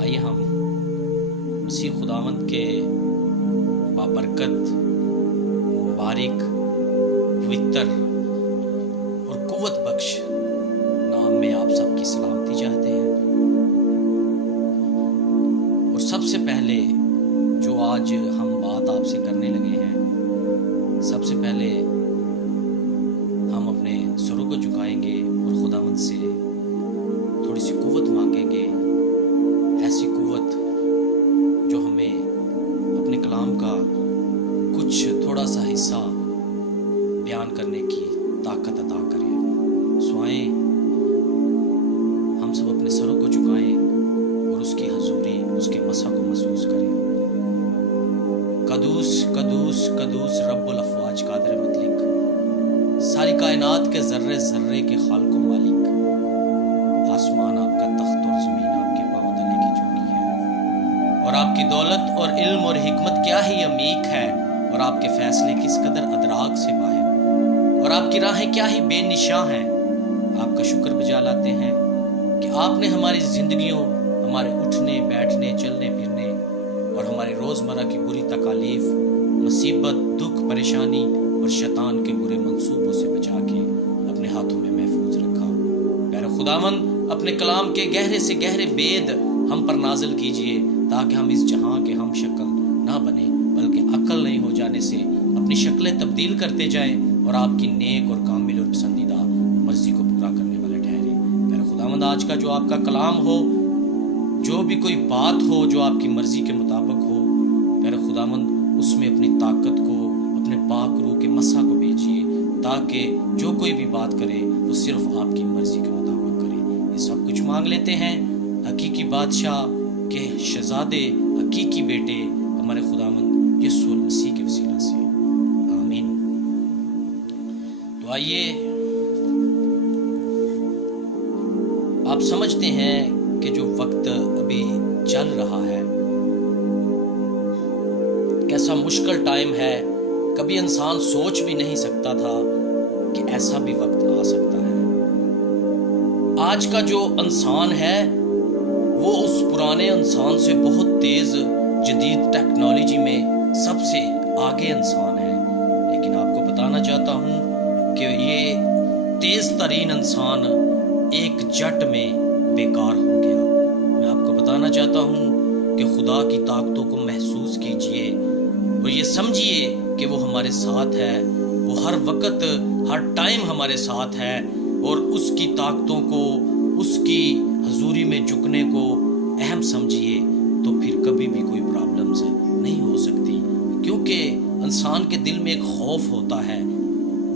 آئیے ہم مسیح خداوند کے بابرکت، مبارک، پوتر اور قوت بخش نام میں آپ سب کی سلامتی چاہتے ہیں۔ اور سب سے پہلے جو آج ہم بات آپ سے کرنے لگے ہیں، سب سے پہلے ہم اپنے سروں کو جھکائیں گے اور خداوند سے تھوڑی سی قوت مانگیں گے، ایسی قوت جو ہمیں اپنے کلام کا کچھ تھوڑا سا حصہ بیان کرنے کی طاقت عطا کرے۔ سوائیں ہم سب اپنے سروں کو جھکائیں اور اس کی حضوری، اس کے مسح کو محسوس کریں۔ قدوس قدوس قدوس رب الافواج قادر مطلق، ساری کائنات کے ذرے ذرے کے خالق و مالک، آسمان آپ کا تخت اور زمین آپ کے پاؤں تلے کی چوکی ہے، اور آپ کی دولت اور علم اور حکمت کیا ہی عمیق ہے، اور آپ کے فیصلے کس قدر ادراک سے باہر، اور آپ کی راہیں کیا ہی بے نشاں ہیں۔ آپ کا شکر بجا لاتے ہیں کہ آپ نے ہماری زندگیوں، ہمارے اٹھنے بیٹھنے چلنے پھرنے اور ہماری روزمرہ کی بری تکالیف، مصیبت، دکھ، پریشانی اور شیطان کے برے منصوبوں سے بچا کے اپنے ہاتھوں میں محفوظ رکھا۔ پیارے خداوند، اپنے کلام کے گہرے سے گہرے بید ہم پر نازل کیجئے، تاکہ ہم اس جہاں کے ہم شکل نہ بنیں، بلکہ عقل نہیں ہو جانے سے اپنی شکلیں تبدیل کرتے جائیں اور آپ کی نیک اور کامل اور پسندیدہ مرضی کو پورا کرنے والے ٹھہرے۔ پیارے خداوند، آج کا جو آپ کا کلام ہو، جو بھی کوئی بات ہو جو آپ کی مرضی کے مطابق ہو، پیارے خداوند اس میں اپنی طاقت کو، اپنے پاک روح کے مسح کو بھیجیے، تاکہ جو کوئی بھی بات کرے وہ صرف آپ کی مرضی کے مطابق کرے۔ یہ سب کچھ مانگ لیتے ہیں حقیقی بادشاہ کے شہزادے، حقیقی بیٹے ہمارے خداوند یسوع المسیح کے وسیلہ سے، آمین۔ تو آئیے، آپ سمجھتے ہیں کہ جو وقت ابھی چل رہا ہے کیسا مشکل ٹائم ہے، کبھی انسان سوچ بھی نہیں سکتا تھا کہ ایسا بھی وقت آ سکتا ہے۔ آج کا جو انسان ہے وہ اس پرانے انسان سے بہت تیز جدید ٹیکنالوجی میں سب سے آگے انسان ہے، لیکن آپ کو بتانا چاہتا ہوں کہ یہ تیز ترین انسان ایک جٹ میں بیکار ہو گیا۔ میں آپ کو بتانا چاہتا ہوں کہ خدا کی طاقتوں کو محسوس کیجئے اور یہ سمجھیے کہ وہ ہمارے ساتھ ہے، وہ ہر وقت ہر ٹائم ہمارے ساتھ ہے، اور اس کی طاقتوں کو، اس کی حضوری میں جھکنے کو اہم سمجھیے، تو پھر کبھی بھی کوئی پرابلمز نہیں ہو سکتی، کیونکہ انسان کے دل میں ایک خوف ہوتا ہے۔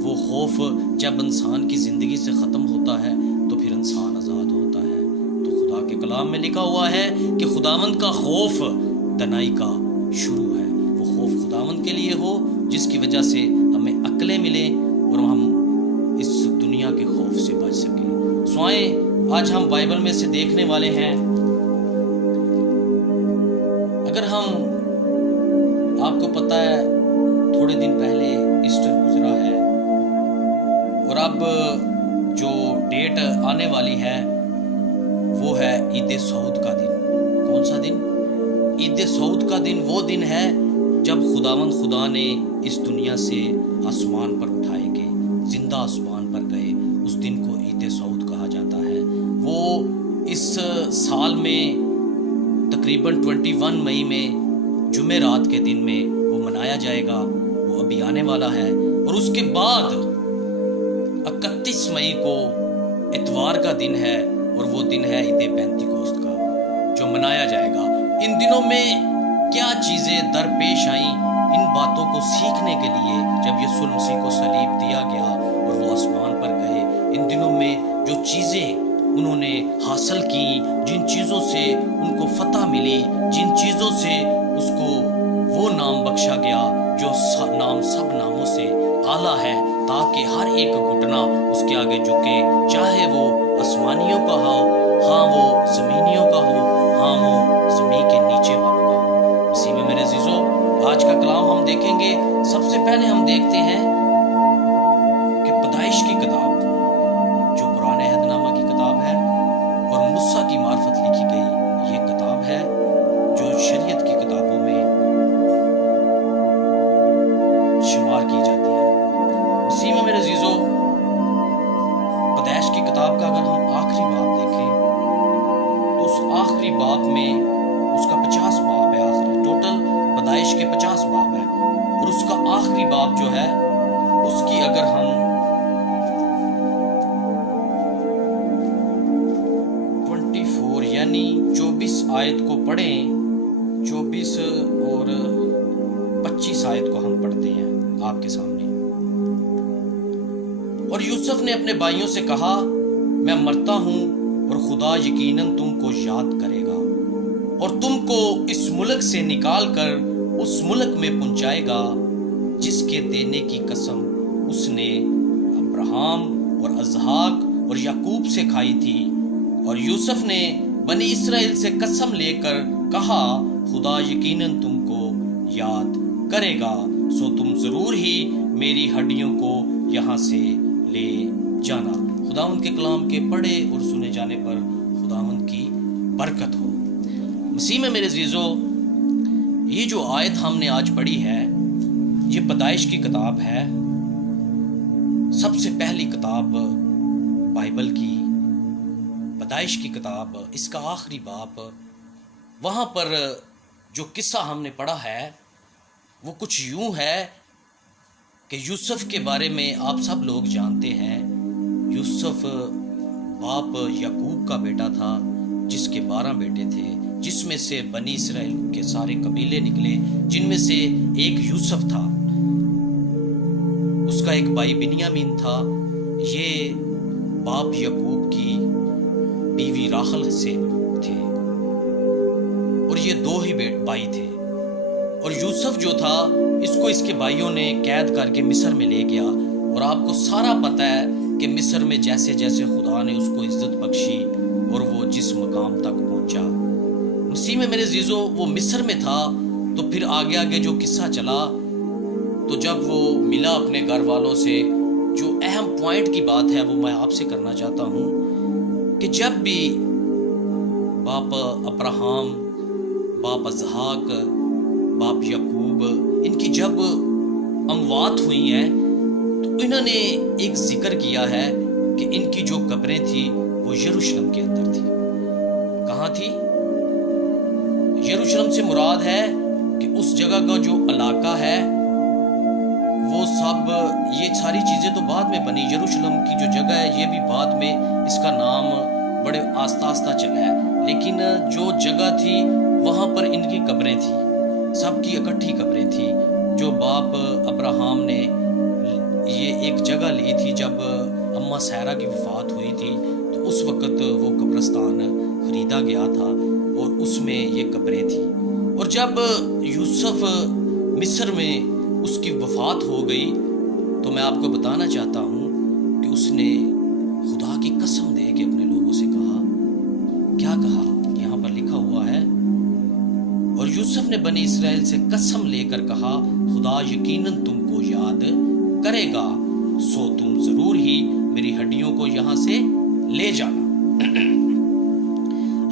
وہ خوف جب انسان کی زندگی سے ختم ہوتا ہے تو پھر انسان آزاد ہوتا ہے۔ تو خدا کے کلام میں لکھا ہوا ہے کہ خداوند کا خوف دنائی کا شروع ہے۔ وہ خوف خداوند کے لیے ہو جس کی وجہ سے ہمیں عقلیں ملیں اور ہم اس دنیا کے خوف سے بچ سکیں۔ سوائیں آج ہم بائبل میں سے دیکھنے والے ہیں، اگر ہم، آپ کو پتہ ہے تھوڑے دن پہلے ایسٹر گزرا ہے، اور اب جو ڈیٹ آنے والی ہے وہ ہے عید سعود کا دن۔ کون سا دن؟ عید سعود کا دن وہ دن ہے جب خداوند خدا نے اس دنیا سے آسمان پر اٹھائے گئے، زندہ آسمان پر گئے، اس دن کو عید سعود کہا جاتا ہے۔ وہ اس سال میں تقریباً 21 مئی میں جمعہ رات کے دن میں وہ منایا جائے گا، وہ ابھی آنے والا ہے، اور اس کے بعد 31 مئی کو اتوار کا دن ہے، اور وہ دن ہے عید پینتیکوست کا جو منایا جائے گا۔ ان دنوں میں کیا چیزیں درپیش آئیں ان باتوں کو سیکھنے کے لیے جب یسوع مسیح کو صلیب دیا گیا اور وہ آسمان پر گئے، ان دنوں میں جو چیزیں انہوں نے حاصل کی، جن چیزوں سے ان کو فتح ملی، جن چیزوں سے اس کو وہ نام بخشا گیا جو نام سب ناموں سے اعلیٰ ہے، تاکہ ہر ایک گھٹنا اس کے آگے جھکے، چاہے وہ آسمانیوں کا ہو، ہاں وہ زمینیوں کا ہو، ہاں وہ زمین کے نیچے والوں کا ہو۔ اسی میں میرے عزیزو، آج کا کلام ہم دیکھیں گے۔ سب سے پہلے ہم دیکھتے ہیں کہ پیدائش کی کتاب جو پرانے عہد نامہ کی کتاب ہے اور موسیٰ کی معرفت لکھی آخری باب میں اس کا 50 باب ہے، آخری ٹوٹل پیدائش کے 50 باب ہے، اور اس کا آخری باب جو ہے اس کی اگر ہم 24 یعنی 24 آیت کو پڑھیں، 24 اور 25 آیت کو ہم پڑھتے ہیں آپ کے سامنے۔ اور یوسف نے اپنے بھائیوں سے کہا، میں مرتا ہوں اور خدا یقیناً تم کو یاد کرے گا اور تم کو اس ملک سے نکال کر اس ملک میں پہنچائے گا جس کے دینے کی قسم اس نے ابراہیم اور اسحاق اور یعقوب سے کھائی تھی۔ اور یوسف نے بنی اسرائیل سے قسم لے کر کہا، خدا یقیناً تم کو یاد کرے گا، سو تم ضرور ہی میری ہڈیوں کو یہاں سے لے جانا۔ خداوند کے کلام کے پڑھے اور سنے جانے پر خداوند کی برکت ہو۔ مسیح میں میرے عزیزو، یہ جو آیت ہم نے آج پڑھی ہے یہ پیدائش کی کتاب ہے، سب سے پہلی کتاب بائبل کی، پیدائش کی کتاب، اس کا آخری باب۔ وہاں پر جو قصہ ہم نے پڑھا ہے وہ کچھ یوں ہے کہ یوسف کے بارے میں آپ سب لوگ جانتے ہیں۔ یوسف باپ یعقوب کا بیٹا تھا، جس کے 12 بیٹے تھے، جس میں سے بنی اسرائیل کے سارے قبیلے نکلے، جن میں سے ایک یوسف تھا۔ اس کا ایک بھائی بنیامین تھا۔ یہ باپ یعقوب کی بیوی راحل سے تھے، اور یہ 2 ہی بھائی تھے۔ اور یوسف جو تھا، اس کو اس کے بھائیوں نے قید کر کے مصر میں لے گیا، اور آپ کو سارا پتہ ہے کہ مصر میں جیسے جیسے خدا نے اس کو عزت بخشی اور وہ جس مقام تک پہنچا۔ مسیح میں میرے عزیزو، وہ مصر میں تھا، تو پھر آگے آگے جو قصہ چلا، تو جب وہ ملا اپنے گھر والوں سے، جو اہم پوائنٹ کی بات ہے وہ میں آپ سے کرنا چاہتا ہوں کہ جب بھی باپ ابراہیم، باپ اسحاق، باپ یعقوب، ان کی جب اموات ہوئی ہیں تو انہوں نے ایک ذکر کیا ہے کہ ان کی جو قبریں تھیں وہ یروشلم کے اندر تھی۔ کہاں تھی؟ یروشلم سے مراد ہے کہ اس جگہ کا جو علاقہ ہے وہ سب، یہ ساری چیزیں تو بعد میں بنی، یروشلم کی جو جگہ ہے یہ بھی بعد میں اس کا نام بڑے آہستہ آہستہ چلا ہے، لیکن جو جگہ تھی وہاں پر ان کی قبریں تھیں، سب کی اکٹھی قبریں تھیں۔ جو باپ ابراہیم نے یہ ایک جگہ لی تھی جب اماں سیرا کی وفات ہوئی تھی، تو اس وقت وہ قبرستان خریدا گیا تھا اور اس میں یہ قبریں تھیں۔ اور جب یوسف مصر میں اس کی وفات ہو گئی تو میں آپ کو بتانا چاہتا ہوں کہ اس نے خدا کی قسم دے کے اپنے لوگوں سے کہا، کیا کہا؟ یہاں پر لکھا ہوا ہے، اور یوسف نے بنی اسرائیل سے قسم لے کر کہا، خدا یقیناً تم کو یاد کرے گا، سو تم ضرور ہی میری ہڈیوں کو یہاں سے لے جانا۔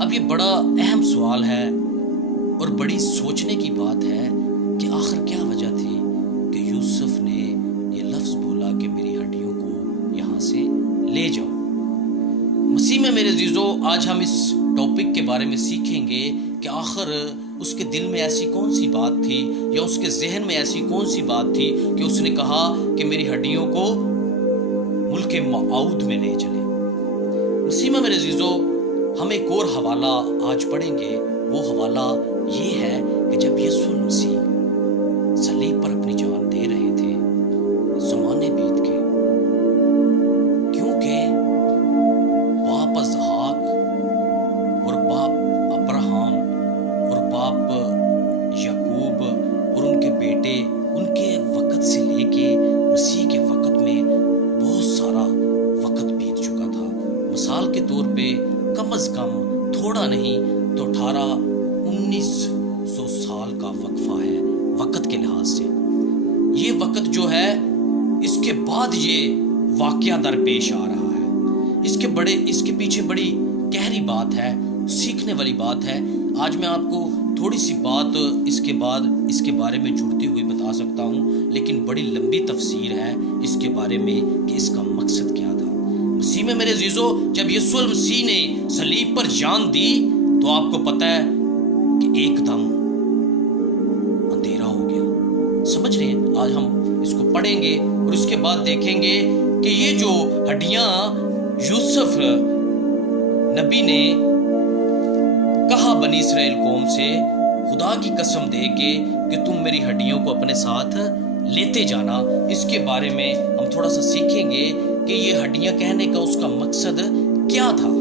اب یہ بڑا اہم سوال ہے اور بڑی سوچنے کی بات ہے کہ آخر کیا وجہ تھی کہ یوسف نے یہ لفظ بولا کہ میری ہڈیوں کو یہاں سے لے جاؤ۔ مسیح میں میرے عزیزو، آج ہم اس ٹاپک کے بارے میں سیکھیں گے کہ آخر اس کے دل میں ایسی کون سی بات تھی یا اس کے ذہن میں ایسی کون سی بات تھی کہ اس نے کہا کہ میری ہڈیوں کو ملک معود میں لے چلے۔ مسیح میں میرے عزیزو، ہم ایک اور حوالہ آج پڑھیں گے۔ وہ حوالہ یہ ہے کہ جب یسوع مسیح صلیب پر اپنی جان دے رہے تھے، زمانے بیت کے، کیونکہ باپ اسحاق اور باپ ابراہیم اور باپ یعقوب اور ان کے بیٹے، ان کے وقت سے لے کے مسیح کے وقت میں بہت سارا وقت بیت چکا تھا۔ مثال کے طور پہ کم از کم تھوڑا نہیں تو 1800-1900 سال کا وقفہ ہے وقت کے لحاظ سے۔ یہ وقت جو ہے اس کے بعد یہ واقعہ درپیش آ رہا ہے۔ اس کے پیچھے بڑی گہری بات ہے، سیکھنے والی بات ہے۔ آج میں آپ کو تھوڑی سی بات اس کے بارے میں جڑتی ہوئی بتا سکتا ہوں، لیکن بڑی لمبی تفسیر ہے اس کے بارے میں کہ اس کا مقصد کیا تھا۔ مسیح میں میرے عزیزو، جب یسوع مسیح نے صلیب پر جان دی تو آپ کو پتہ ہے کہ ایک دم اندھیرا ہو گیا. سمجھ رہے ہیں؟ آج ہم اس کو پڑھیں گے اور اس کے بعد دیکھیں گے کہ یہ جو ہڈیاں یوسف نبی نے کہا بنی اسرائیل قوم سے، خدا کی قسم دے کے کہ تم میری ہڈیوں کو اپنے ساتھ لیتے جانا، اس کے بارے میں ہم تھوڑا سا سیکھیں گے کہ یہ ہڈیاں کہنے کا اس کا مقصد کیا تھا.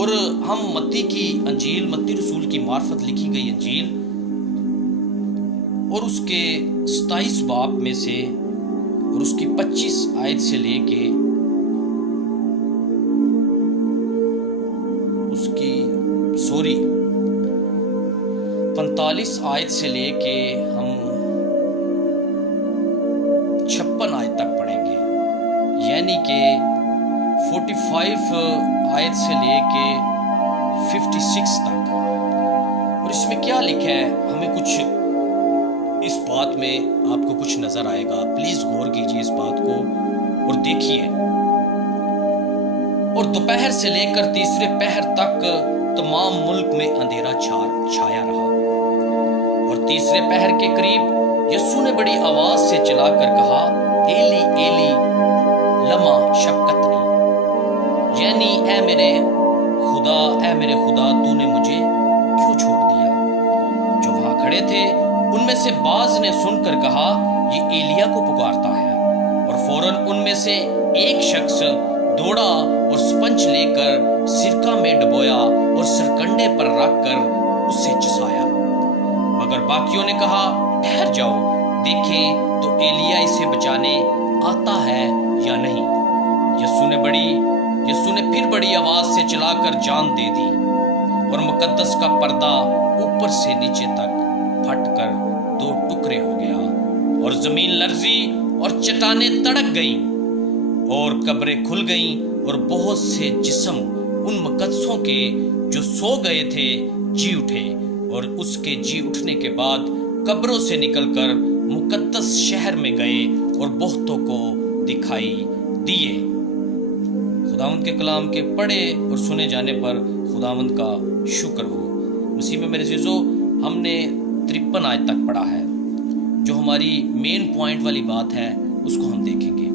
اور ہم متی کی انجیل، متی رسول کی معرفت لکھی گئی انجیل اور اس کے 27 باب میں سے اور اس کی 25 آیت سے لے کے اس کی 45 آیت سے لے کے ہم 56 آیت تک پڑھیں گے، یعنی کہ 45 آیت سے لے کے 56 تک. اور اس میں کیا لکھا ہے، ہمیں کچھ اس بات میں آپ کو کچھ نظر آئے گا. پلیز غور کیجیے اس بات کو اور دیکھیے. اور دوپہر سے لے کر تیسرے پہر تک تمام ملک میں اندھیرا چھایا رہا، اور تیسرے پہر کے قریب یسوع نے بڑی آواز سے چلا کر کہا، ایلی ایلی لما شبقتنی، یعنی اے میرے خدا تو نے مجھے کیوں چھوڑ دیا. جو وہاں کھڑے تھے ان میں سے بعض نے سن کر کہا، یہ ایلیا کو پکارتا ہے. اور فوراً ان میں سے ایک شخص دوڑا اور سپنج لے کر سرکہ میں ڈبویا اور سرکنڈے پر رکھ کر اسے چسایا. مگر باقیوں نے کہا، ٹھہر جاؤ، دیکھیں تو ایلیا اسے بچانے آتا ہے یا نہیں. یسوع نے پھر بڑی آواز سے چلا کر جان دے دی، اور مقدس کا پردہ اوپر سے نیچے تک پھٹ کر 2 ٹکڑے ہو گیا، اور زمین لرزی اور چٹانیں تڑک گئیں اور قبریں کھل گئیں، اور بہت سے جسم ان مقدسوں کے جو سو گئے تھے جی اٹھے، اور اس کے جی اٹھنے کے بعد قبروں سے نکل کر مقدس شہر میں گئے اور بہتوں کو دکھائی دیے. خداوند کے کلام کے پڑھے اور سنے جانے پر خداوند کا شکر ہو. مسیح میں میرے عزیزو، ہم نے 53 آیت تک پڑھا ہے. جو ہماری مین پوائنٹ والی بات ہے اس کو ہم دیکھیں گے.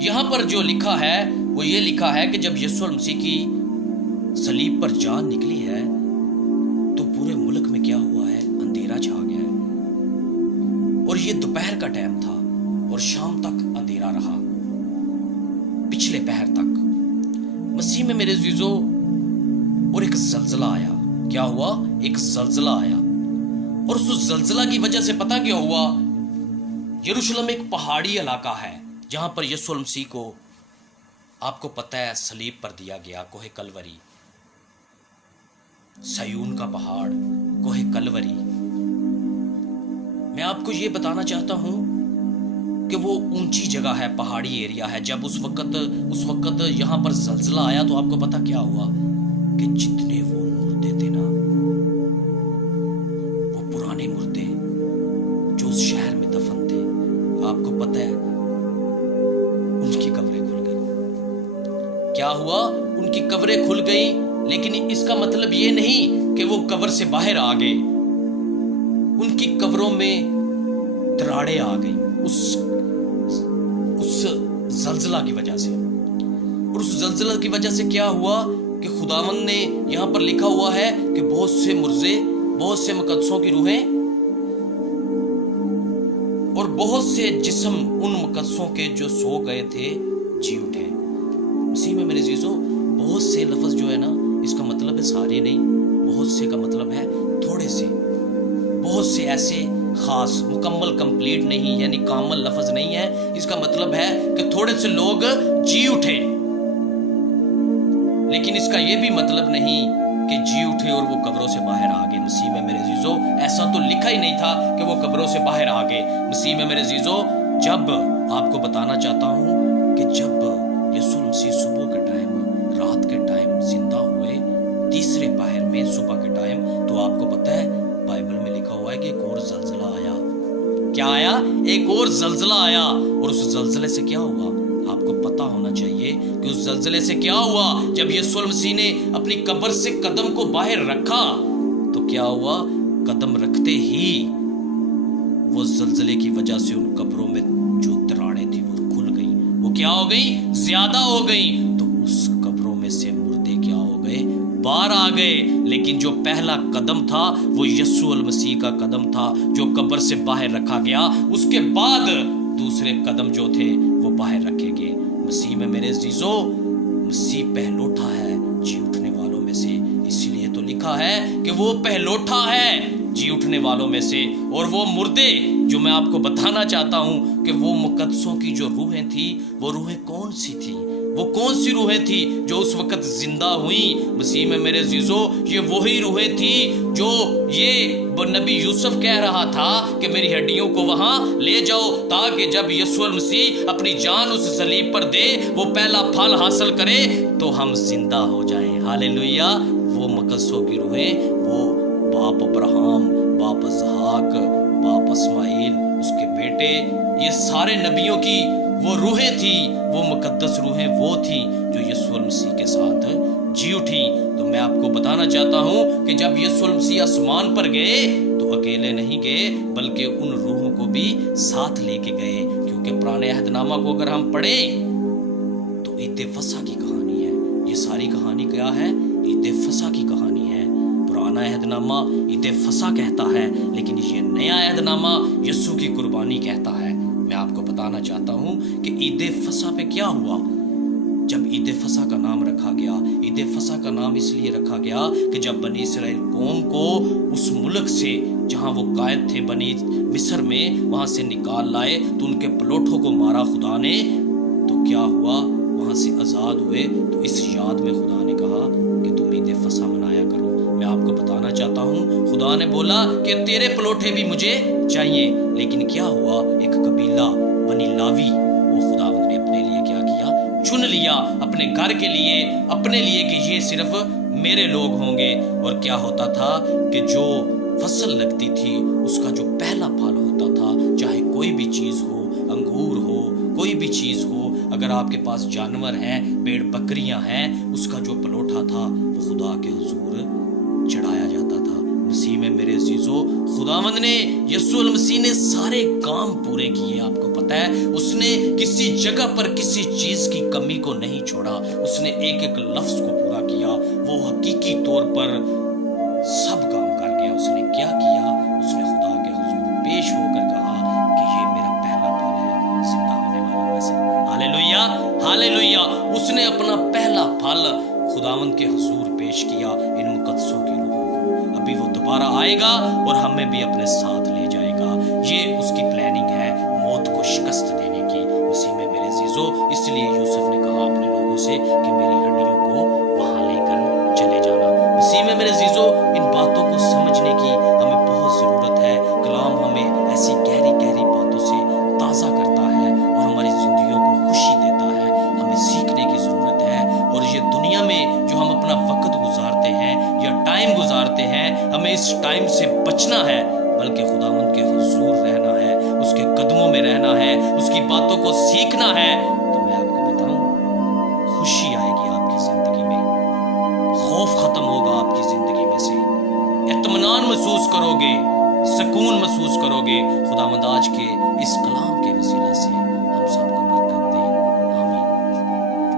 یہاں پر جو لکھا ہے وہ یہ لکھا ہے کہ جب یسوع مسیح کی صلیب پر جان نکلی ہے تو پورے ملک میں کیا ہوا ہے؟ اندھیرا چھا گیا ہے. اور یہ دوپہر کا ٹائم تھا اور شام تک اندھیرا رہا، پچھلے پہر تک. مسیح میں میرے عزیزو، اور ایک زلزلہ آیا. کیا ہوا؟ ایک زلزلہ آیا. اور اس زلزلہ کی وجہ سے پتہ کیا ہوا؟ یروشلم ایک پہاڑی علاقہ ہے جہاں پر یسوع مسیح کو، آپ کو پتہ ہے، صلیب پر دیا گیا. کوہ کلوری، سیون کا پہاڑ، کوہ کلوری. میں آپ کو یہ بتانا چاہتا ہوں کہ وہ اونچی جگہ ہے، پہاڑی ایریا ہے. جب اس وقت یہاں پر زلزلہ آیا تو آپ کو پتہ کیا ہوا کہ جتنے وہ مردے تھے نا، وہ پرانے مردے جو اس شہر میں دفن تھے، آپ کو پتہ ہے ان کی قبریں کھل گئی. کیا ہوا؟ ان کی قبریں کھل گئی. لیکن اس کا مطلب یہ نہیں کہ وہ قبر سے باہر آ گئے. ان کی قبروں میں دراڑیں آ گئی اس زلزلہ کی وجہ سے. اور اس زلزلہ کی وجہ سے کیا ہوا کہ خداوند نے، یہاں پر لکھا ہوا ہے کہ بہت سے مرزے، بہت سے مقدسوں کی روحیں اور بہت سے جسم ان مقدسوں کے جو سو گئے تھے جی اٹھے. مسیح میں میرے عزیزو، بہت سے لفظ جو ہے نا، اس کا مطلب ہے سارے نہیں. بہت سے کا مطلب ہے تھوڑے سے. بہت سے ایسے خاص، مکمل، کمپلیٹ نہیں، یعنی کامل لفظ نہیں ہے. اس کا مطلب ہے کہ تھوڑے سے لوگ جی اٹھے. لیکن اس کا یہ بھی مطلب نہیں کہ جی اٹھے اور وہ قبروں سے باہر آ گئے. مسیح میں میرے عزیزو، ایسا تو لکھا ہی نہیں تھا کہ وہ قبروں سے باہر آ گئے. مسیح میں میرے عزیزو، جب آپ کو بتانا چاہتا ہوں کہ جب یسوع مسیح صبح کے ٹائم، رات کے ٹائم زندہ ہوئے، تیسرے پہر میں صبح کے ٹائم، تو آپ کو پتہ ہے بائبل میں لکھا ہوا ہے کہ ایک اور زلزلہ آیا. کیا آیا؟ ایک اور زلزلہ آیا. اور اس زلزلے سے کیا ہوا؟ آپ کو پتہ ہونا چاہیے کہ اس زلزلے سے کیا ہوا. جب یسوع مسیح نے اپنی قبر سے قدم کو باہر رکھا تو کیا ہوا؟ قدم رکھتے ہی وہ زلزلے کی وجہ سے ان قبروں میں جو دراڑیں تھی وہ کھل گئی. وہ کیا ہو گئی؟ زیادہ ہو گئی. تو اس قبروں میں سے مردے کیا ہو گئے؟ باہر آ گئے. لیکن جو پہلا قدم تھا وہ یسوع المسیح کا قدم تھا جو قبر سے باہر رکھا گیا. اس کے بعد دوسرے قدم جو تھے وہ باہر رکھے گئے. مسیح میں میرے عزیزو، مسیح پہلوٹا ہے جی اٹھنے والوں میں سے. اسی لیے تو لکھا ہے کہ وہ پہلوٹا ہے جی اٹھنے والوں میں سے. اور وہ مردے جو میں آپ کو بتانا چاہتا ہوں کہ وہ مقدسوں کی جو روحیں تھی، وہ روحیں کون سی تھی؟ وہ کون سی روحیں تھی جو اس وقت زندہ ہوئیں؟ مسیح میں میرے عزیزو، یہ وہی روحیں تھی جو یہ نبی یوسف کہہ رہا تھا کہ میری ہڈیوں کو وہاں لے جاؤ تاکہ جب یسوع المسیح اپنی جان اس صلیب پر دے، وہ پہلا پھل حاصل کرے تو ہم زندہ ہو جائیں. ہاللیلویہ. وہ مقدسوں کی روحیں، وہ باپ ابراہیم، باپ اسحاق، باپ اسماعیل، اس کے بیٹے، یہ سارے نبیوں کی وہ روحیں تھی، وہ مقدس روحیں وہ تھی جو یسوع المسیح کے ساتھ جی اٹھی. تو میں آپ کو بتانا چاہتا ہوں کہ جب یسوع المسیح آسمان پر گئے تو اکیلے نہیں گئے بلکہ ان روحوں کو بھی ساتھ لے کے گئے. کیونکہ پرانے عہد نامہ کو اگر ہم پڑھیں تو عید فصح کی کہانی ہے. یہ ساری کہانی کیا ہے؟ عید فصح کی کہانی ہے. پرانا عہد نامہ عید فصح کہتا ہے لیکن یہ نیا عہد نامہ یسوع کی قربانی کہتا ہے. میں آپ کو بتانا چاہتا ہوں کہ عید فصح پہ کیا ہوا. جب عید فصح کا نام رکھا گیا، عید فصح کا نام اس لیے رکھا گیا کہ جب بنی اسرائیل قوم کو اس ملک سے جہاں وہ قائد تھے بنی مصر میں، وہاں سے نکال لائے تو ان کے پلوٹوں کو مارا خدا نے. تو کیا ہوا؟ وہاں سے آزاد ہوئے. تو اس یاد میں خدا نے کہا کہ تم عید فصح منایا کرو. میں آپ کو بتانا چاہتا ہوں خدا نے بولا کہ تیرے پلوٹے بھی مجھے چاہیے. لیکن کیا ہوا؟ ایک قبیلہ بنی لاوی، وہ خداوند نے اپنے لیے کیا کیا؟ چن لیا اپنے گھر کے لیے، اپنے لیے کہ یہ صرف میرے لوگ ہوں گے. اور کیا ہوتا تھا کہ جو فصل لگتی تھی اس کا جو پہلا پھل ہوتا تھا، چاہے کوئی بھی چیز ہو، انگور ہو، کوئی بھی چیز ہو، اگر آپ کے پاس جانور ہیں، بھیڑ بکریاں ہیں، اس کا جو پلوٹا تھا وہ خدا کے حضور چڑھایا جاتا تھا. مسیح میں میرے عزیزو، خداوند نے یسوع المسیح نے سارے کام پورے کیے. آپ کو پتہ ہے اس نے کسی جگہ پر کسی چیز کی کمی کو نہیں چھوڑا. اس نے ایک ایک لفظ کو پورا کیا. وہ حقیقی طور پر سب کام کر گیا. اس نے کیا کیا؟ اس نے خدا کے حضور پیش ہو کر کہا کہ یہ میرا پہلا پھل ہے زندہ ہونے والوں میں سے. ہاللیلویہ، ہاللیلویہ. اس نے اپنا پہلا پھل خداوند کے حضور پیش کیا ان مقدسوں کی روحوں کو. ابھی وہ دوبارہ آئے گا اور ہمیں بھی اپنے ساتھ لے جائے گا. یہ اس کی پلاننگ ہے موت کو شکست دینے کی. مسیح میں میرے عزیزو، اس لیے یوسف نے کہا اپنے لوگوں سے کہ میری ہڈیوں کو وہاں لے کر چلے جانا. مسیح میں میرے عزیزو، ان باتوں کو سمجھنے کی ہمیں بہت ضرورت ہے. کلام ہمیں ایسی گہری گہری باتوں سے تازہ کرتا ہے اور ہماری زندگیوں کو خوشی دیتا ہے. ہمیں سیکھنے کی ضرورت ہے. اور یہ دنیا میں جو ہم اپنا وقت گزارتے ہیں یا ٹائم گزارتے ہیں، ہمیں اس ٹائم سے بچنا ہے بلکہ خداوند کے حضور رہنا ہے، اس کے قدموں میں رہنا ہے، اس کی باتوں کو سیکھنا ہے. تو میں آپ کو بتاؤں، خوشی آئے گی آپ کی زندگی میں، خوف ختم ہوگا آپ کی زندگی میں سے، اطمینان محسوس کرو گے، سکون محسوس کرو گے. خداوند آج کے اس کلام کے وسیلہ سے ہم سب کو برکت